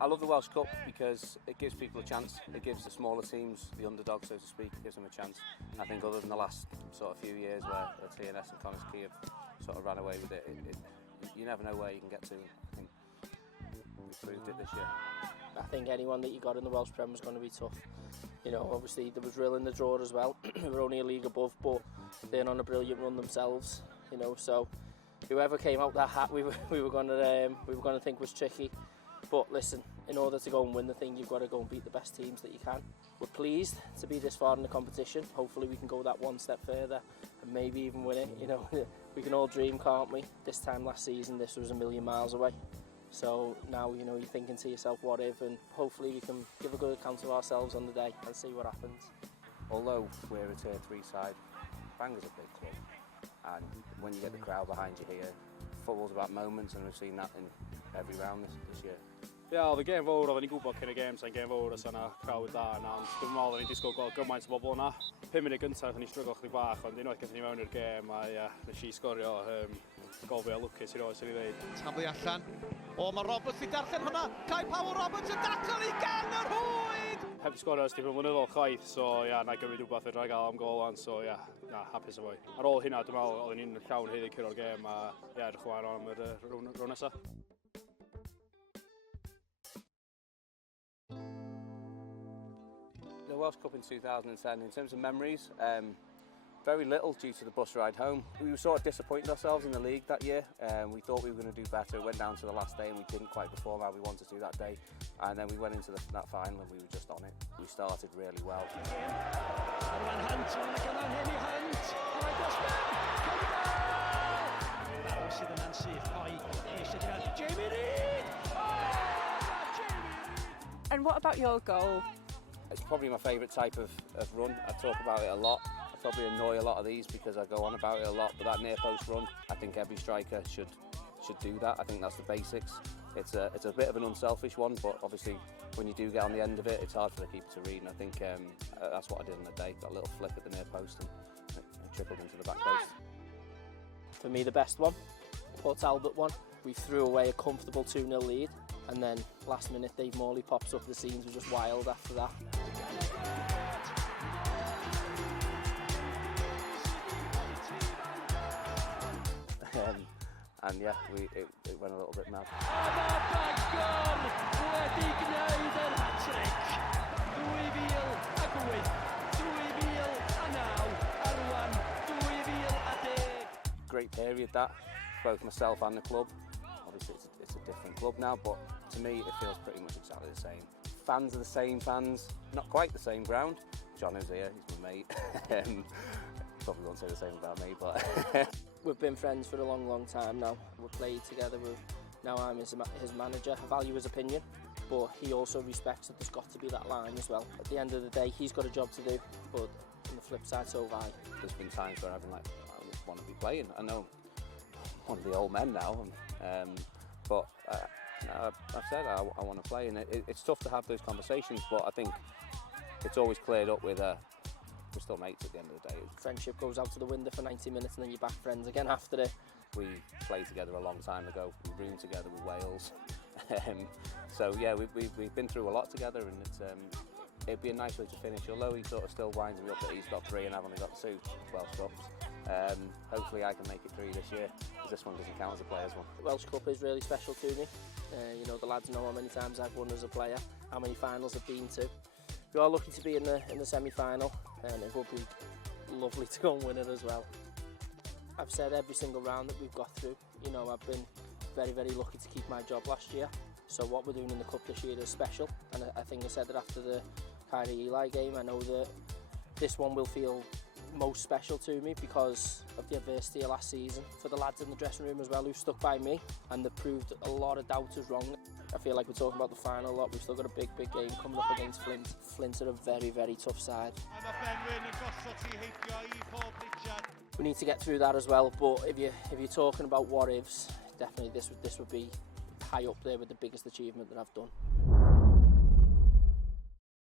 I love the Welsh Cup because it gives people a chance. It gives the smaller teams, the underdogs, so to speak, gives them a chance. I think other than the last sort of few years where TNS and Connors Key have sort of ran away with it, you never know where you can get to. I think we've proved it this year. I think anyone that you got in the Welsh Prem was going to be tough. You know, obviously there was Rill in the draw as well. We're only a league above, but they're on a brilliant run themselves. You know, so whoever came out that hat, we were going to think was tricky. But listen, in order to go and win the thing, you've got to go and beat the best teams that you can. We're pleased to be this far in the competition. Hopefully we can go that one step further and maybe even win it. You know, we can all dream, can't we? This time last season, this was a million miles away. So now, you know, you're thinking to yourself, what if? And hopefully we can give a good account of ourselves on the day and see what happens. Although we're a Tier 3 side, Bangor's a big club. And when you get the crowd behind you here, football's about moments, and we've seen that in every round this year. Ia, oedd y gêm fawr, oedden ni'n gwybod cyn y gêm, sa'n gêm fawr, os yna crowd da yna, ond dwi'n meddwl oedden ni'n disgwyl gweld gymaint o bobl yna. 5 munud gyntaf, oedden ni'n strygol chydig bach, ond unwaith gaethon ni mewn i'r gêm, a ia, nes i sgorio gol fwy o lwcus i'r oes i'n ei ddeud. Taflu allan. O, mae Roberts wedi darllen hwnna. Cwpan Roberts yn dacl i gan yr hwyd! Heb sgorio ys dipyn mlynyddoedd chwaith, so ia, na gymryd rhywbeth i'r rhaid gael am gol wan, so ia, na, hapus o fwy. Ar ôl hynna, dwi'n meddwl, oedden ni'n llawn heddiw cyrra'r gêm, a ia, edrych ymlaen am yr rown nesaf. The Welsh Cup in 2010, in terms of memories, very little due to the bus ride home. We were sort of disappointed ourselves in the league that year. We thought we were going to do better. It went down to the last day and we didn't quite perform how we wanted to that day. And then we went into that final and we were just on it. We started really well. And what about your goal? It's probably my favourite type of run. I talk about it a lot. I probably annoy a lot of these because I go on about it a lot, but that near post run, I think every striker should do that. I think that's the basics. It's a bit of an unselfish one, but obviously when you do get on the end of it, it's hard for the keeper to read, and I think that's what I did on the day. That little flick at the near post and it trickled into the back post. For me, the best one, Port Albert one. We threw away a comfortable 2-0 lead, and then last minute Dave Morley pops up. The scenes were just wild after that. And yeah, it went a little bit mad. Great period that, both myself and the club. Obviously it's a different club now, but to me it feels pretty much exactly the same. Fans are the same fans, not quite the same ground. John is here, he's my mate. Probably won't say the same about me, but... We've been friends for a long, long time now. We've played together. Now I'm his manager. I value his opinion, but he also respects that there's got to be that line as well. At the end of the day, he's got a job to do, but on the flip side, so have I. There's been times where I've been like, I want to be playing. I know I'm one of the old men now, but I've said I want to play, and it's tough to have those conversations, but I think it's always cleared up with we're still mates at the end of the day. Friendship goes out to the window for 90 minutes and then you're back friends again after it. We played together a long time ago. We roomed together with Wales. So yeah, we've been through a lot together, and it'd be a nice way to finish. Although he sort of still winds me up that he's got 3 and I've only got 2 Welsh Cups. Hopefully I can make it 3 this year, because this one doesn't count as a player's one. The Welsh Cup is really special to me. You know, the lads know how many times I've won as a player, how many finals I've been to. We are lucky to be in the semi-final, and it would be lovely to go and win it as well. I've said every single round that we've got through, you know, I've been very, very lucky to keep my job last year. So what we're doing in the Cup this year is special, and I think I said that after the Kyrie-Eli game. I know that this one will feel most special to me because of the adversity of last season. For the lads in the dressing room as well who stuck by me, and they've proved a lot of doubters wrong. I feel like we're talking about the final a lot. We've still got a big game coming up against Flint. Flint are a very, very tough side. We need to get through that as well, but if you're talking about what ifs, definitely this would be high up there with the biggest achievement that I've done.